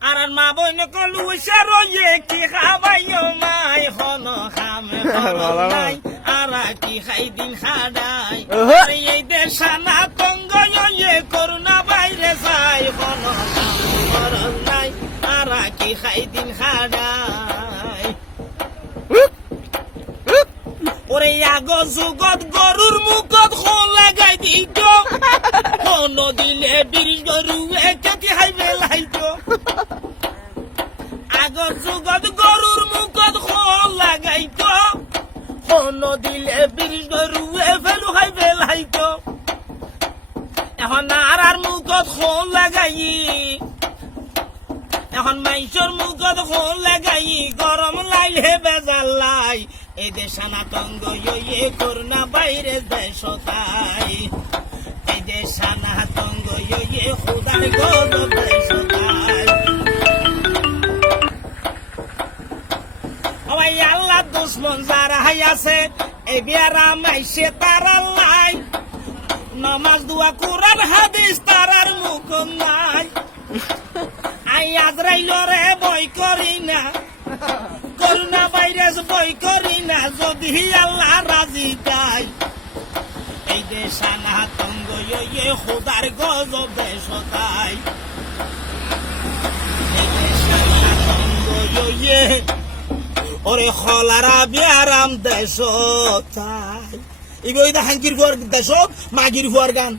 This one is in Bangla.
আর মা বইন কলু রয়ে কি খাবাইও মাই হন খামে নাই আর কি খাই দিন খাডাই এই দেশানা তঙ্গ করুণা বাইরে যাই হন নাই আর কি খাই দিন খাডাই ওরে আগ যুগত গরুর মুখত খোল লাগাই দিত কোন দিলে বিরিশ গরুয়ে কেটি হাইবে লাইত আগর যুগত গরুর মুখত খোল লাগাইত কোন দিলে বিরিশ গরুয়ে ফেলু হাইবে লাইত এখন আর মুখত খোল লাগাই এখন মাইসর মুখত খোল লাগাই গরম লাইলে বেজাল লাই এই দেশানা তঙ্গ করুণা বাইরে দেশ তাই এই দেশানা তঙ্গ খুদার গজব দেশ তাই ওই আল্লাহ দুশ্মন যারা আছে এই বিয়ারা মাইসে তারা লাই নামাজ দোয়া কোরআন হাদিস তারার মুখ নাই আই আজরাইল রে বই করি না করোনা ভাইরাস বই করি না যদি আল্লাহ রাজি তাই এই দেশানা তঙ্গ খুদার গজব দেশ তাই এই দেশানা তঙ্গ ওরে খলারা বিয়ারাম দেশ তাই এগুলো হাঙ্কির দেশ মাগির হুয়ার গান